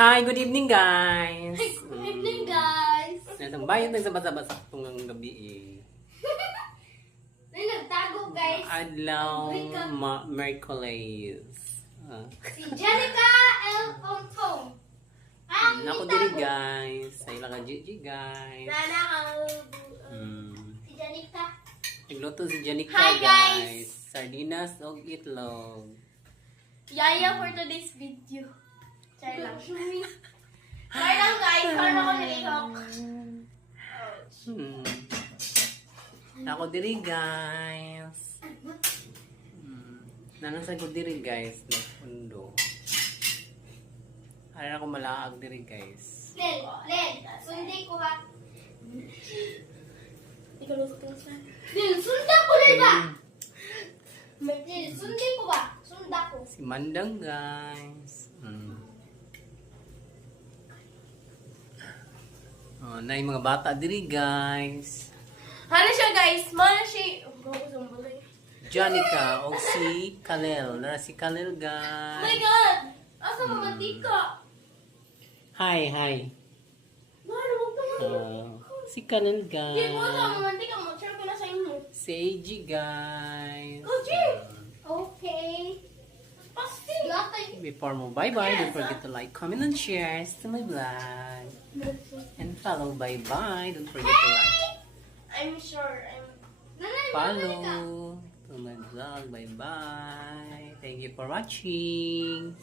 Hi, good evening guys. Good evening, guys. Bayad nagsabasa-basa itong gabi eh. May nagtago, guys. Adlaw Merkulis. Si Jenica L. Pontong. Ang Nako diri guys. Sa ila ka Gigi guys. Nana ang si Jenica. Nagluto si Janica Hi, guys. Sardinas o itlog. Yaya for today's video. Try lang. Try lang, guys. Para ako nilihok. Nako diri guys. Nanasa ko diri guys. Napundo. Ano ako malaag diri guys. Led. Sundi ko ha. Ikaw lusot sa. Led, sunda ko rin ba? Led, sundi ko ba? Sunda ko. Si Mandang guys. Oh, na yung mga bata diri guys. Ano siya, guys? Mana siya. Janica o si Kalel. Nara si Kalel Oh my guys. God! Asa mo mantika? Hi. Mano, huwag ka Si Kalel Di ko asa guys. mo mantika mo. Share ko na sa inyo. Si AG guys. Oh, G! Okay. Pasti. Latay. Before mo bye-bye, don't forget to like, comment, and share to my vlog. And follow bye-bye. Don't forget to like. I'm sure. Follow to my vlog. Bye-bye. Thank you for watching.